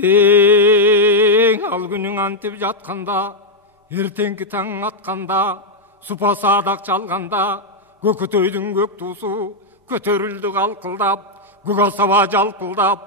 ал күнің антип жатқанда, ертеңгі таң атқанда, супа садақ çalғанда, көкөтөйдің көк туысы көтерілді қалқылдап, көк асаба жалпылдап,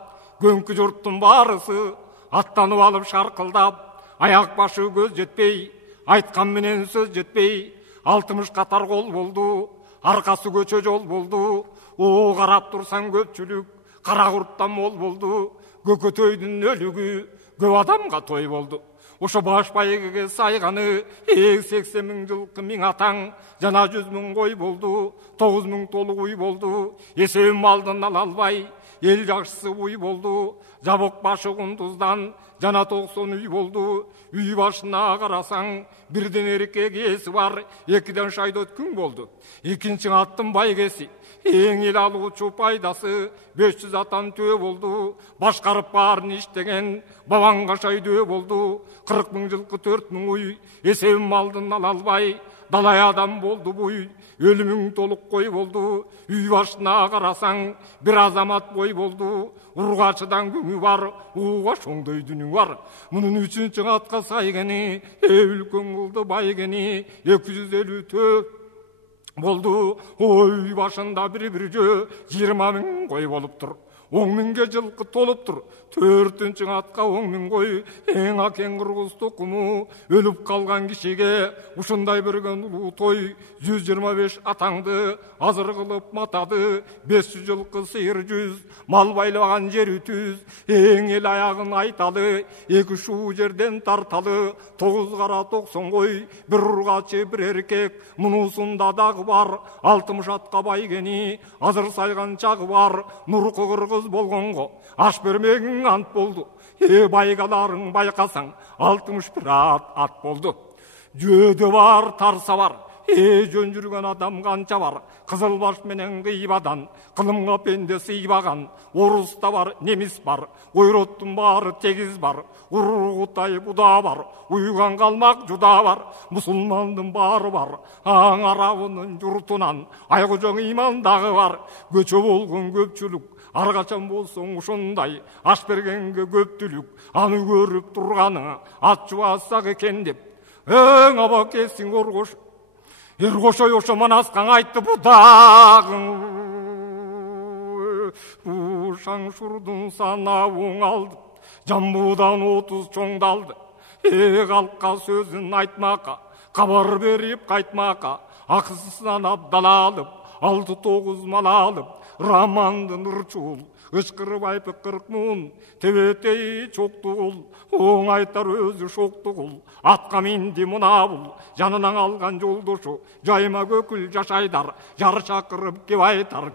көнкі жұрттың барысы аттанып алып шарқылдап, аяқ башы көз жетпей, айтқан менен сөз жетпей, 60 қатар қол болды, арқасы көчө жол болды. О, қарап тұрсаң көпчүлік, қара құрттан мол болды. Көкөтөйдің өлігі көп адамға той болды. Ошо баш байгыге сайғаны 80 мың жылқы мың атаң, жана 100 мың қой болды, 9 мың толық үй болды. Есебін малдын ала албай, ел жақшысы үй болды. Жабық башы құндыздан жана 90 үй болды. Үй башына қарасаң, бірден еркек есі бар, екіден шайдот күн болды. Екінші аттың байгесі, ең ел алушы пайдасы 500 атан төө болды. Башқарып барын іштеген бабанға шайды болды. 40 мың жылқы 4 мың үй, есебін малдың ала албай, далай адам болды бұй. Өлімің толық қой болды. Үй башына қарасаң, бір азамат бой болды. Урғачыдан күңі бар, уға шоңдай дүнің бар. Мұның 3-ші атқа сайгені, үлкен қылды байгені, 250 болды. Ой башында бір жö 20 мың қой болып тұр. 10 мыңға жылқы толып тұр. 4-ші атқа 10 мың қой. Ең акен қырғыз тұқымы өліп қалған кишиге ушындай бірген ұлы той. 125 атаңды азыр қылып матады. 500 жылқы сиыр 100, мал байлаған жер 300. Ең ел аяғын айталы, 2 шу жерден тарталы. 9 қара 90 қой, бір ұрғачы бір еркек. Мұнысында дағы бар, 60 атқа байгені. Азыр сайған чағы бар, нұрқы қырғыз болғанға аш бермегің ант болды. Байгаларың байқасаң 61 ат болды. Жөді бар, тарса бар, жөн жүрген адам қанша бар. Қызылбаш менен қибадан қылымға пенде сыйбаған. Орыста бар, неміс бар, ойроттың бары тегіз бар. Ұрғытай бұда бар, ұйған қалмақ жұда бар. Мұсылмандың бары бар, аң арауының жұртынан айғыжың имандағы бар. Көчө болғын көпчілік, арғачан болсың ұшындай, аш бергенге көптілік, аны көріп тұрғаны, ат жуасақ екен деп. Өң аба кесің орғош, ерғошой ошаман асқан айтты бұдағың. Ушаң шұрдың санауың алды, жамбудан 30 чоңдалды. Қалқа сөзін айтмақа, қабар беріп қайтмақа, ақысынан абдала алып, 6-9 мал алып, романды нұрчул, ышқырып айпы 40 мың, тебетей чоқтығыл, оң айтар өзі шоқтығыл, атқа менде мұнабыл, жанынан алған жолдошу, жайма көкіл жашайдар, жар шақырып кеп айтар.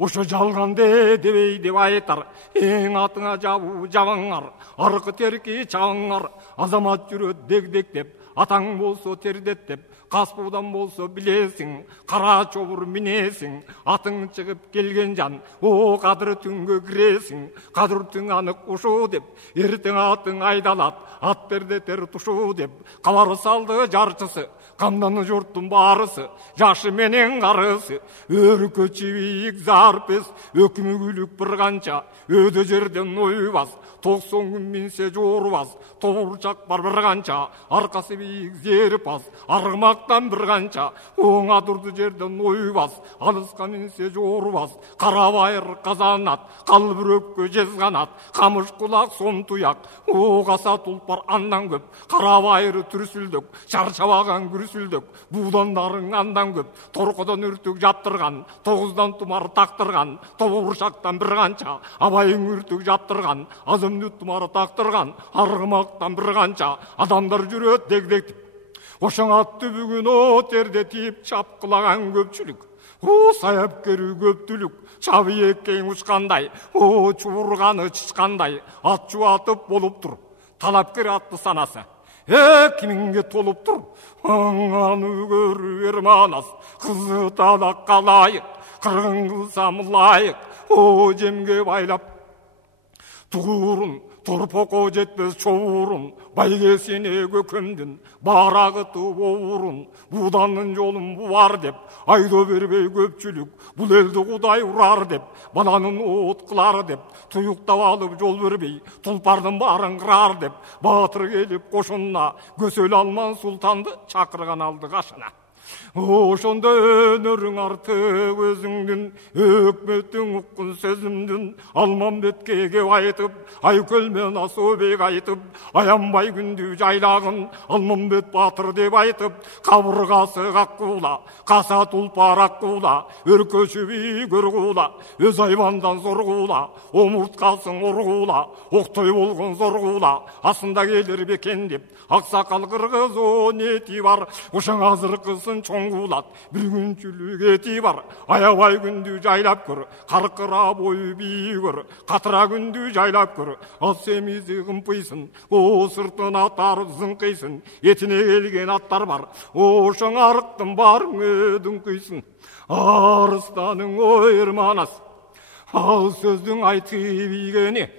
Ошо жалғанде дебей деп айтар, ең атыңа жабу жабыңар, арқы терки чағыңар, азамат жүрөт дегдек деп, атаң болсо тердет деп, қаспудан болсо білесің, қара чобыр минесің, атың шығып келген жан, о қадыр түнге кіресің, қадыр түн анық ұшу деп, ертең атың айдалат, ат тердетер тұшу деп, қалары салды жарчысы, қамданы жұрттың барысы, жашы менен қарысы, өрі көчебейік зарпес, өкімі күлік бір қанша, өді жерден ойбас, 90 күн минсе жорбас, тобурчак бар бір қанша, арқасы бейік зерпас, арғымақтан бір қанша, оңа тұрды жерден ойбас, алысқа минсе жорбас, қарабайыр қазанат, қалбыр өккө жезғанат, қамыш құлақ сон тұяқ, оғаса тұлпар андан көп, қарабайыры түрсілдік, шаршабаған күрсілдік, будандарың андан көп, торқыдан үртік жаптырған, 9-дан тұмар тақтырған, тобуршақтан бір қанша, абайың үртік жаптырған, азымды тұмары тақтырған, арғымақтан бір қанша, адамдар жүрет дегдектіп. Ошаң атты бүгін о тердетіп чапқылаған көпчілік. О саяп керу көптілік, шабы еккен ұшқандай, о чуырғаны чышқандай, ат жуатып болып тұр. Талапкер атты санасы. Кімінге толып тұр, аңаны көру ерманас, қызы талаққа лайық, қырғын қылсам лайық, о жемге байлап, тұғырын торпоко жетпес чоурун, байгесине көкөмдүн барагыты оурун, буданын жолун буар деп айдо бербей көпчүлүк бул элди Кудай урар деп, баланын от кылар деп туюктап алып жол бербей тулпардын баарын кырар деп, баатыр келип кошунуна Көсөл Алман султанды чакырган алды кашына. Ошондо өнөрүң артык өзүңдүн, өкмөттүң уккун сөзүмдүн, Алмамбетке кеп айтып, Айкөл мен Асообек айтып, аянбай күндү жайлагын Алмамбет баатыр деп айтып, кабыргасы каккуула, каса тулпар аккуула, өркөчү көргуула, өз айбандан зоргуула, омурткасын оргуула, октой болгон зоргуула, асында келер бекен деп, аксакал кыргыз о нети бар, ошоң азыркысын чоңгулат, bir күнчүлүк эти бар, аябай күндү жайлап көр, каркыра бою бий көр, катыра күндү жайлап көр, ат семизи кымпыйсың, о сыртын аттар зыңкыйсың, этине келген аттар бар, ошоң арыктын барын өдүңкыйсың, арыстаның ойырманас, ал сөздүң айтып ийгени,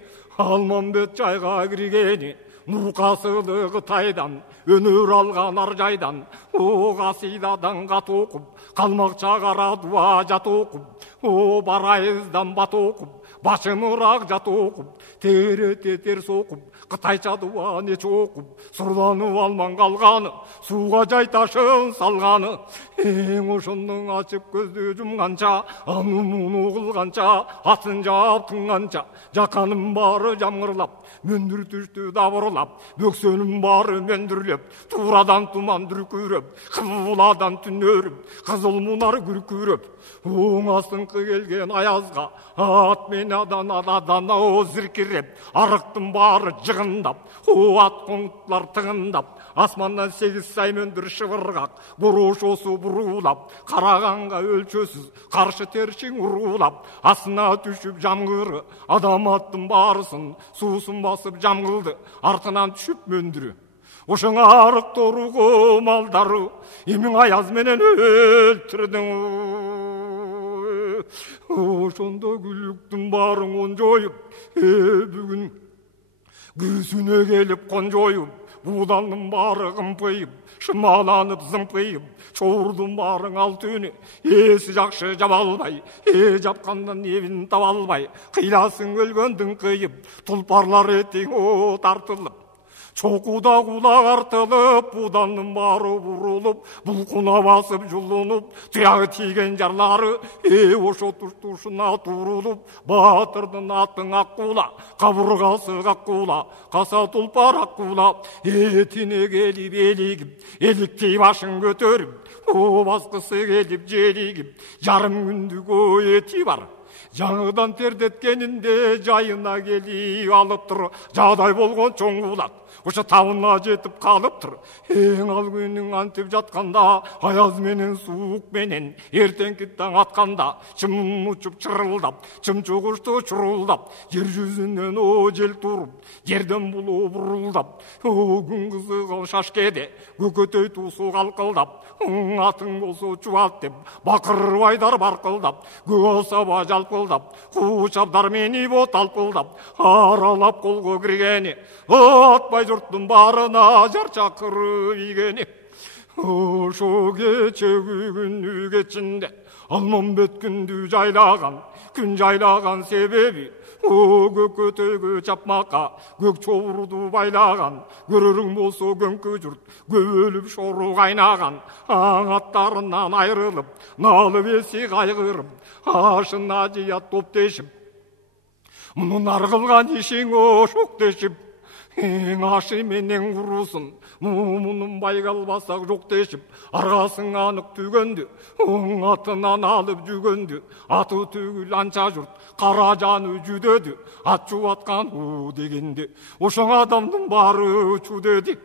Алмамбет жайга киргени, нукасылыгы тайдан, өнөр алган ар жайдан, о касыйдадан кат окуп, калмакча кара дуа жат окуп, о барайыздан бат окуп, башын ыраак жат окуп, терете терс окуп, кытайча дуа нече окуп, сурланып алман калганы, сууга жайташын салганы, ошондон ачып көздү жумганча, аны муну кылганча, атын жаап тынганча, жаканын баары жамгырлап, мөндүр түштү дабырлап, бөксөнүн баары мөндүрлөп, туурадан туман дүркүрөп, кыбуладан түнөрүп, кызыл мунар күркүрөп, оң астыңкы келген аязга, ат мен адан о зиркиреп, арыктын баары жыгындап, о ат коңутлар тыгындап, асмандан 8 сай мөндүр шыбыргак, борошосу бурулап, караганга өлчөсүз, каршы тершиң урулап, астына түшүп жамгыры, адам аттын баарысын, суусун басып жамгылды, артынан түшүп мөндүрү. Ошоң арык торуго малдары, эмиң аяз менен өлтүрдүң. Ошондо күлүктүн баарын онжоюп, бүгүн күзүнө келип конжоюп, буданын баары кымпыйып, шымаланып зымпыйып, чоурдун баарын ал түнү, эси жакшы жаба албай, жапкандан эбин таба албай, кыйласың өлгөндүн кыйып, тулпарлар этиң о тартылып, чокуда кулак артылып, буданын баары бурулуп, булкуна басып жулунуп, туягы тийген жарлары, ошо туштушуна турулуп, баатырдын атын аккула, кабыргасы каккула, каса тулпар аккула, этине келип элигип, эликтей башын көтөрүп, о баскысы келип желигип, жарым күндүк эти бар. Жаңыдан тердеткенинде жайына келип алыптыр, жадай болгон чоң кулак. Ошо табына жетип калыптыр. Ал күнүң антип жатканда, аяз менен суук менен, эртеңки таң атканда, чым учуп чырылдап, чымчук кушту чурулдап, жер жүзүнөн о жел туруп, жерден булуу бурулдап, о күн кызыган шашкеде, көкөтөй туусу калкылдап, атың болсо чубат деп, бакыр байдар баркылдап, көк саба жалпылдап, куу чабдар мени бот алпылдап, аралап колго киргени, атпай жұрттың барына жар чакырып ийгени. Ошо кечеги күндү кечинде Алмамбет күндү жайлаган, күн жайлаган себеби о көкөтөйгө чапмакка көк чоурду байлаган, көрөрүң болсо көңкө журт көбөлүп шору кайнаган, аң аттарынан айрылып, налып эси кайгырып, ашына жыят топ тешип, мунун ар кылган ишиң ошок дешип, ашы менен курусун, мунун байгалбасак жок дешип, аргасың анык түгөндү, оң атынан алып жүгөндү, аты түгүл анча журт, кара жаны жүдөдү, ат жубаткан у дегенде, ошоң адамдын баары чудеди.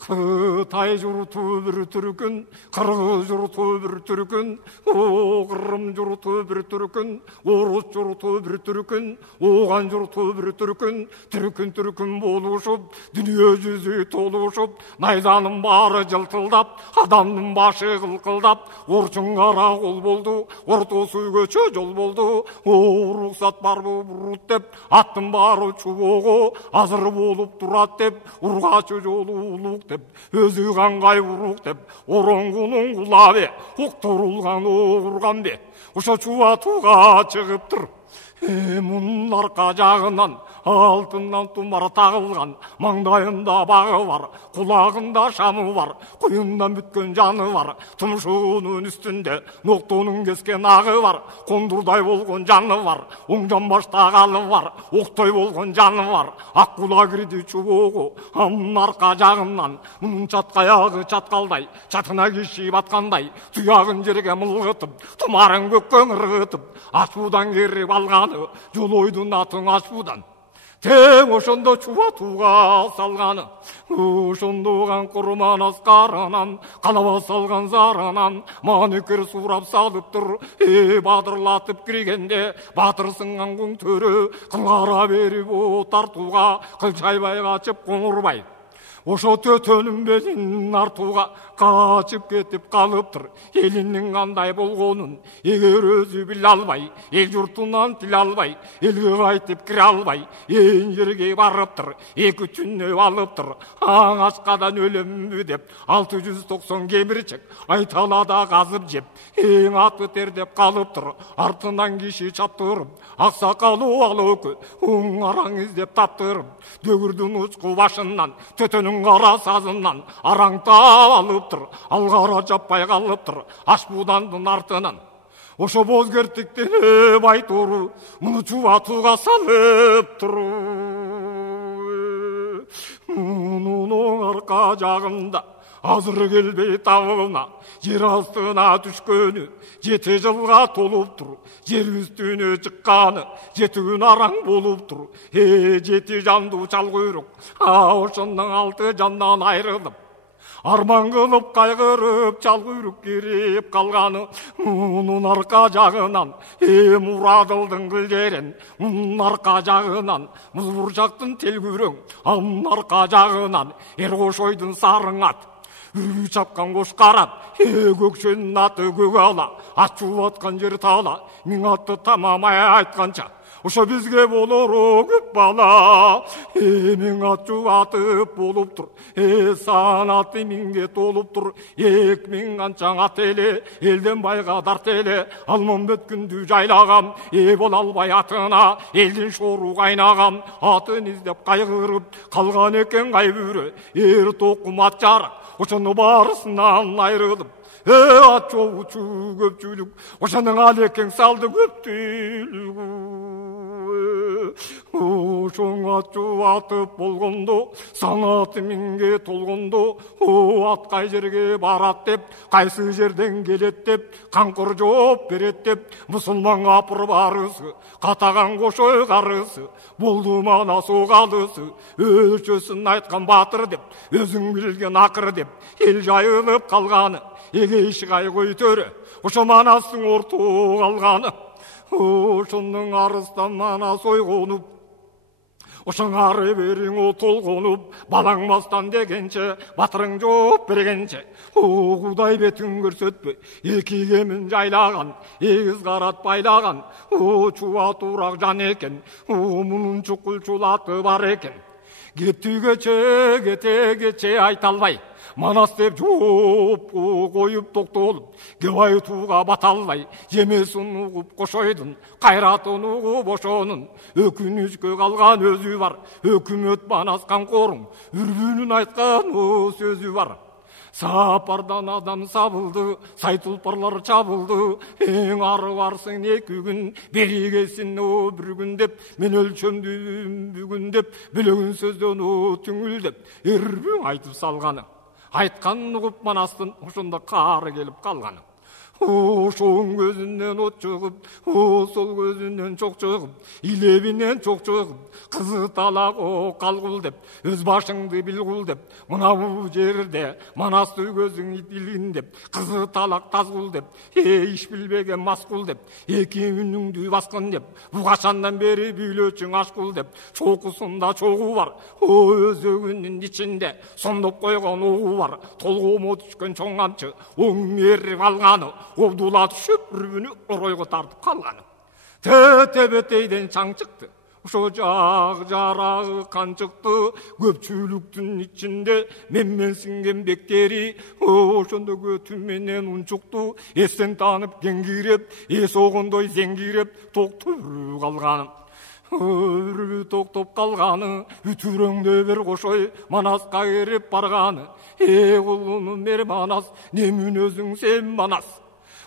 Қытай жұрты бір түркін, қырғыз жұрты бір түркін, қырым жұрты бір түркін, орыс жұрты бір түркін, оған жұрты бір түркін, түркін болушып, дүние жүзі толушып, найзаның бары жылтылдап, адамның башы қылқылдап, орчың қара қол болды, ортосы көче жол болды, рұқсат бар бұр деп, аттың бары чубоғы, азыр болып тұрат деп, ұрғашы жолу ұлық деп, өзі қанғай ұруқ деп, оронғының құлабе, оқтырылған оғырған бе, ұша чуатуға шығып тұр. Мұның арқа жағынан алтыннан тұмар тағылған, маңдайында бағы бар, құлағында шамы бар, құйындан бүткен жаны бар, тұмшығының үстінде ноқтоның кескен ағы бар, қондырдай болған жаны бар, оңжан баштағалы бар, оқтай болған жаны бар, ақ құла кірді чубоғы, мұның арқа жағынан, мұның чатқаяғы чатқалдай, чатына кеші батқандай, тұяғын жерге мұлғытып, тұмарын көккен ырғытып, ашудан керіп алғаны, жол ойдың атын ашудан. Тең ошондо чубатуга салганы, ошондоган курман аскарынан, калаба салган зарынан, маникер сурап салыптыр, бадырлатып киргенде, батыр сынган күң төрө, кылгара берип тартууга, кылчайбай качып коңурбай. Ошо төтөнүн бетин артууга качып кетип калыптыр. Элинин кандай болгонун эгер өзү биле албай, эл журтунан тил албай, элге кайтып кире албай, ээн жерге барыптыр, 2 түнөп алыптыр. Аң ачкадан өлөмбү деп 690 кемирчек айталада казып жеп, эң аты тердеп калыптыр. Артынан киши чаптырып, аксакалы ала өкө, оң араң издеп таптырып, дөгүрдүн учку башынан төтөнүн кара сазынан араңтап алыптыр, алгара жаппай калыптыр, аш будандын артынан. Ошо бозгертиктен байтуру муну чубатууга салыптыр. Мунун арка жагында азыр келбей табына, жер астына түшкөнү 7 жылга толуптур. Жер үстүнө чыкканы 7 күн араң болуптур. 7 жанду чал куйрук, ошондон 6 жандан айрылып, арман кылып кайгырып чал куйрук кирип калганы. Мунун арка жагынан Мурадылдын кылжерен, мунун арка жагынан Музбуржактын телгүрөң, мунун арка жагынан Эркошойдун сарың ат, үргү чапкан кош карат, көкшөнүн аты көк ала, ат чубаткан жер тала, миң атты тамамай айтканча, ошо бизге болор көп бала. Миң ат чубатып болуптур, санаты миңге толуптур, 2000 канчаң ат эле, элден байга дарт эле, алмамбет күндү жайлагам, боло албай атына, элдин шору кайнагам, атын издеп кайгырып калган экен кайбүрө, токум ат жарак, ошону барысынан айрылып, ат чогучу көпчүлүк, ошонун алекең салды көптүлүгү. Ошоң ат чубатып болгондо, санаты миңге толгондо, ат кай жерге барат деп, кайсы жерден келет деп, канкор жооп берет деп, мусулман капыр барысы, катаган кошой карысы, болду мана согалысы, өлчөсүн айткан батыр деп, өзүң билген акыр деп, эл жайылып калганы, эгейши кайгой төрө, ошо манастын ортоо калганы. Ошондун арыстан мана сойгонуп, ошоң ары бериң толгонуп, балаңбастан дегенче, батырың жооп бергенче, Кудай бетин көрсөтпөй, 2 кемин жайлаган, 8 карат байлаган, чубатуураак жан экен, мунун чукулчулаты бар экен. Кептүгече, кетегече айта албай, манас деп жооп коюп токтолуп, кебайтууга бата албай, жемесин угуп кошойдун, кайратын угуп ошонун, өкүнүчкө калган өзү бар, өкмөт банаскан коруң, үрбүнүн айткан сөзү бар. Сапардан адам сабылды, сайтулпарлар чабылды, эң ары барсың 2 күн, бери келсин 1 күн деп, мен өлчөмдүм бүгүн деп, билегин сөздөн түңүлдеп, эрбүң айтып салганы. Айтканын угуп манастын ошондо кары келип калганы. ошоң көзүнөн от чыгып, сол көзүнөн чок чыгып, илебинен чок чыгып, кызы талак калгыл деп, өз башыңды билгул деп, мына бул жерде манасты көзүң билгин деп, кызы талак тазгул деп, иш билбеген маскул деп, эки үнүңдү баскын деп, бу качандан бери бүйлөчүң ашкул деп, чокусунда чогу бар, өзөгүнүн ичинде сондоп койгон огу бар, толгомо түшкөн чоң камчы, оң мерип алганы, обдула түшүп үрбүнү оройго тартып калганы. Тебетейден чаң чыкты. Ошо жак жарагы кан чыкты, көпчүлүктүн ичинде менсинген бектери, ошондо көтү менен унчукту, эстен таанып кеңгиреп, эс огондой зеңгиреп, токтуп калганы. Өрбү токтоп калганы, үтүрөңдө бир кошой Манаска кирип барганы. Кулунум бер Манас, немүн өзүң сен Манас.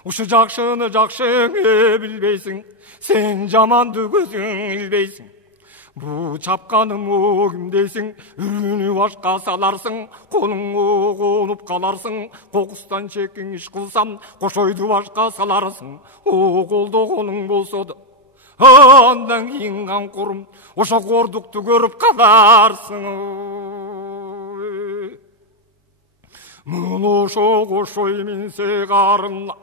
Ушу жакшыны жакшың билбейсиң, сен жаманды көзүң илбейсиң. Бу чапканым ким дейсиң, үрүнү башка саларсың, колуңга конуп каларсың, кокустан чекиң иш кылсам, кошойду башка саларсың. Колдо колуң болсо да, андан кийин камкурум, ошо кордукту көрүп каларсың. Мына ошо кошой минсе карына,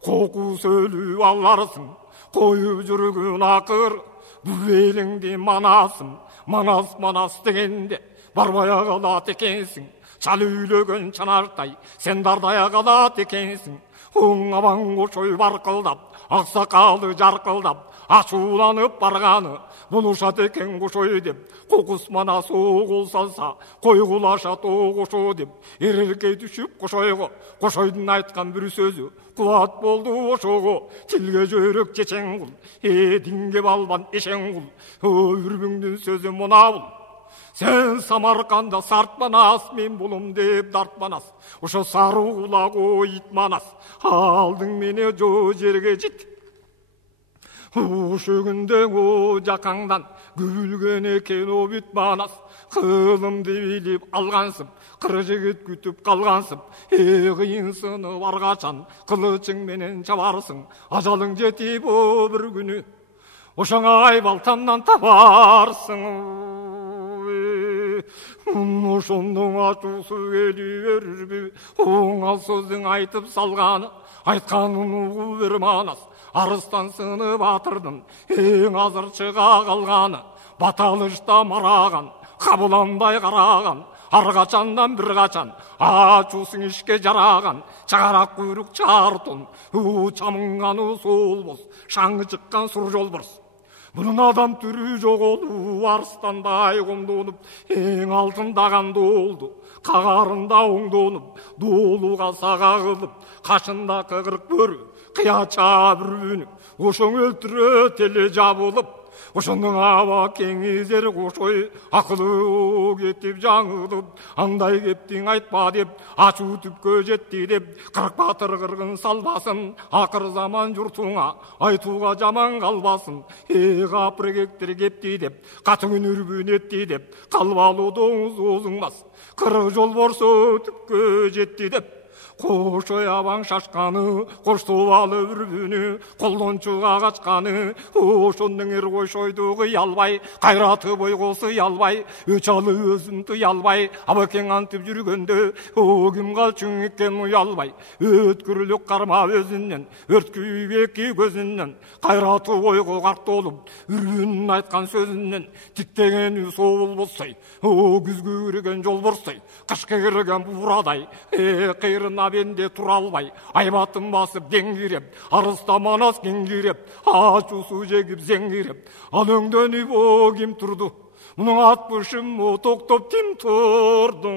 коку сөйлүп аларсың, коюп жүргөн акыр, бул элиңди Манасым, Манас Манас дегенде барбай калат экенсиң. Чал үйлөгөн чанартай, сен дардая калат экенсиң. Оң абаң кошой баркылдап, ак сакалы жаркылдап, ачууланып барганы, булушат экен кошой деп, кокус Манас кол салса, койгулаша кошо деп, эрелке түшүп кошойго, кошойдун айткан бир сөзү кубат болду ошого, тилге жөрөк чечең кул, динге балбан эшең кул, үрбүңдүн сөзү мына бул. Сен Самарканда сарт Манас, мен булум деп дарт Манас, ошо сары кулак ит Манас, алдың мени жо жерге жит. Ошо күндө жакаңдан күбүлгөн экен бүт Манас, кылымды билип алгансып, кыр жигит күтүп калгансып, кыйынсынып аргачан кылычың менен чабарсың, ажалың жетип бир күнү ошоңа айбалтамдан табарсың. Ошондон ачуусу келип өрүрбү, оңал сөзүң айтып салганы, айтканын угуп бир Манас, арыстан сыны батырдын эң азыр чыга калганы, баталышта мараган, кабыландай караган, ар качандан бир качан ачуусуң ишке жараган, чагарак куйрук чартун, чамынганы солбос, шаңы чыккан сур жолборс. Bunun adam türü жоголу, арыстандай комдонуп, эң алтындаган доолду, кагарында оңдонуп, доолуга сага кылып, кашында кыгырык бөрү, кыяча бүрүнүп, ошоң өлтүрө теле жабылып, ошондон аба кеңизер кошой, акылы кетип жаңылып, андай кептиң айтпа деп, ачуу түпкө жетти деп, кырк батыр кыргын салбасын, акыр заман журтуңа айтууга жаман калбасын. Капыргектер кепти деп, катыңын үрбүн этти деп, калбалуу доңуз оозуңбас, кырык жол борсо түпкө жетти деп. Кошой абаң шашканы, коштоп алып үрбүнү, колдончуга качканы, ошондон эр кошойду кыялбай, кайраты бойгосу ялбай, өч алы өзүн тыялбай, абакең антип жүргөндө, ким калчуң экен уялбай, өткүрлүк карма өзүнөн, өрткүйүп эки көзүнөн, кайраты бойго карт болуп, үрбүнүн айткан сөзүнөн, тиктегени болбостой, күзгү кирген жол борстой, кышка кирген бурадай, кыйрына бенде тура албай, айбатын басып деңгиреп, арыста Манас кеңгиреп, ачуусу жегип зеңгиреп, ал өңдөнүп ким турду, мунун атпышым токтоп ким турду.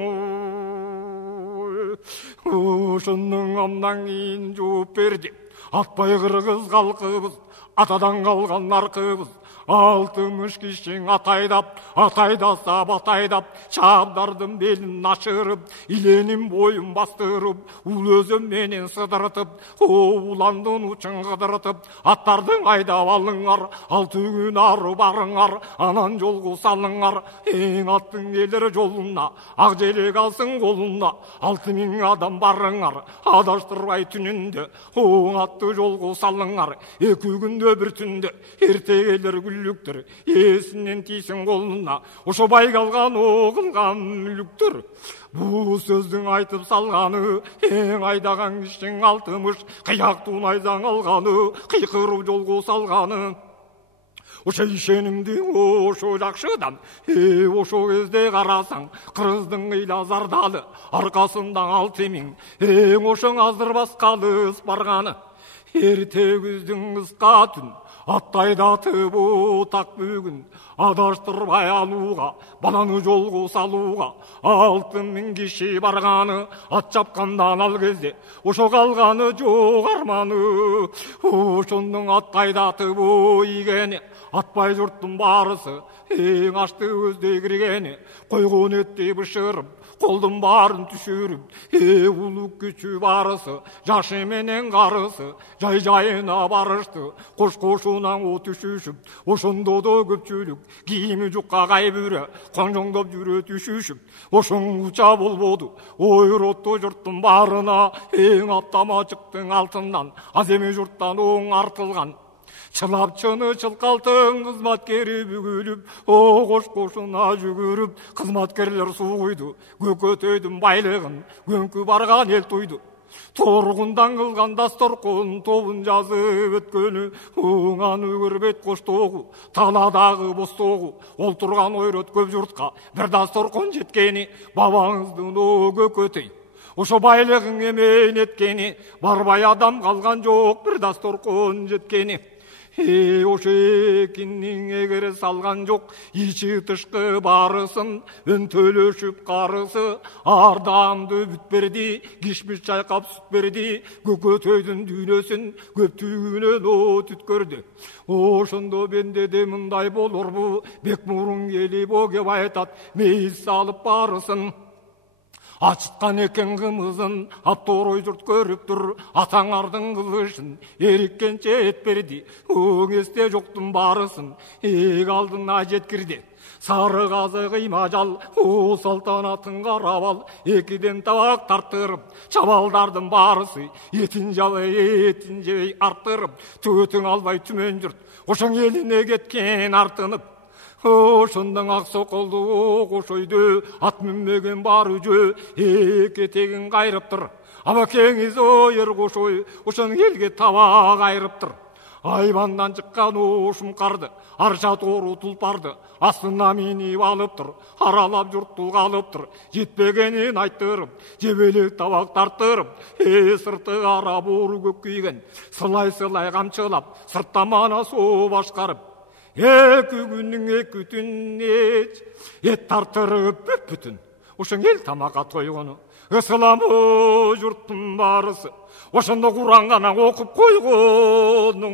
Ошондон андан кийин жооп берди, атпай кыргыз калкыбыз, атадан калган наркыбыз, 60 кишиң атайдаса батайдап, шабдардым белін ашырып, иленім бойын бастырып, ул өзім менен сыдыртып, уландын учын қыдыртып, аттардың айдап алыңар, 6 күн ары барыңар, анан жолғы салыңар, ең аттың елір жолына, ақ желек алсын қолына, 6000 адам барыңар, адаштырбай түнінде, оң атты жолғы салыңар, 2 күндө бір түнде, ерте келер күллүктір, есінен тисін қолына, ошо байгалған оғылған мүліктір. Бұл сөздің айтып салғаны, ең айдаған кишиң 60, қияқтың айзаң алғаны, қиқырып жолғы салғаны. Ошо ишенимди ошо жакшыдан, ошо кезде карасаң, кырыздың ыйла зардалы, аркасында 6000, эң ошоң азыр баскалы барганы. Эрте күздүн кыска түн, аттайдатып так бүгүн, адаштырбай алууга, баланы жолго салууга, 6000 киши барганы, ат чапкандан ал кезде, ошо калганы жок арманы. Ошондон аттайдатып ийгени, атпай жұрттың барысы, ең ашты өзде кіргені, қойғын етті бышырып, қолдың барын түшіріп, улық күчі барысы, жашы менен қарысы, жай-жайына барышты, қош-қошынан о түшішіп, ошондо да көпчүлік, кийими жукка кайбүрө, қонжоңдоп жүрө түшішіп, ошоң уча болбоду, ойротто жұрттың барына, ең аптама чыктың алтындан, аземе жұрттан оң артылған. Чылапчыны чылқалтың қызматкері бүгіліп, қош-қошына жүгіріп, қызматкерлер су құйды, көкөтөйдің байлығын, көңкі барған ел тойды. Торғындан қылған дастарқон тобын жазып өткені, оңан өгірбет қоштоғы, таладағы бостоғы, ол тұрған ойрот көп жұртқа, бір дастарқон жеткені, бабаңыздың о көкөтөй. Ошо байлығың емен еткені, барбай адам қалған жоқ, бір дастарқон жеткені. Ошо экинин эгер салган жок, ичи тышкы барысын, өн төлөшүп карысы, ардамды бүт берди, кишмиш чайкап сүт берди, көкөтөйдүн дүйнөсүн көптүгүнөн от үткөрдү. Ошондо менде де мындай болорбу, бек мурун келип кеп айтат, мейис салып барысын. Ачыткан экен кымызын, апторой жұрт көріп тұр, атаңардың кылышын, еріккенче ет берди, оң есте жоқтың барысын, эк алдына жеткирди. Сары қазы кыйма жал, о салтанатын карап ал, экиден табак тарттырып, чабалдардын барысы, етин жебей арттырып, төтүң албай түмен жұрт, ошоң елине кеткен артынып. Ошондон ак соколду кошойду, ат мүнмөгөн бар үжө, эки этегин кайрыптыр. Абакеңиз ойыр кошой, ошон элге таба кайрыптыр. Айбандан чыккан ошум карды, арша тоору тулпарды, астына минип алыптыр, аралап журтту калыптыр, жетпегенин айттырып, жебелек табак тарттырып, сырты кара боору көк кийген, сылай-сылай камчылап, сырттан мана суу башкарып, эки күнүң эки түн эт тартырып бүт-бүтүн. Ошоң эл тамакка тойгону, ысыламы журттун барысы, ошондо Куран гана окуп койгону.